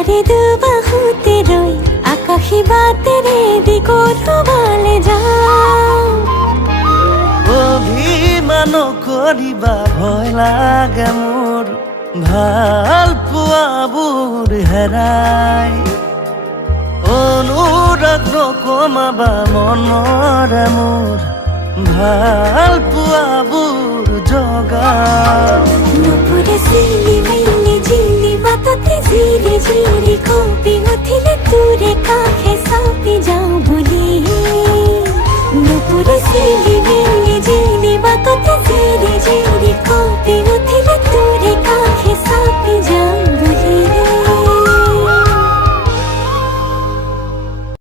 তোমারে দুবাহুতে রই আকাশী বাতেৰে দিগৰুৱালে যাওঁ। অভিমান কৰিবা ভয় লাগে মোৰ ভাল পোৱাবোৰ হেৰাই। অনুৰাগ নকমাবা মনৰে মোৰ ভাল পোৱাবোৰ জগাও। নুপুৰে চিলি মিলি জিলি বাটতে জিৰি জিৰি কঁপি উঠিলে তোৰে কাষে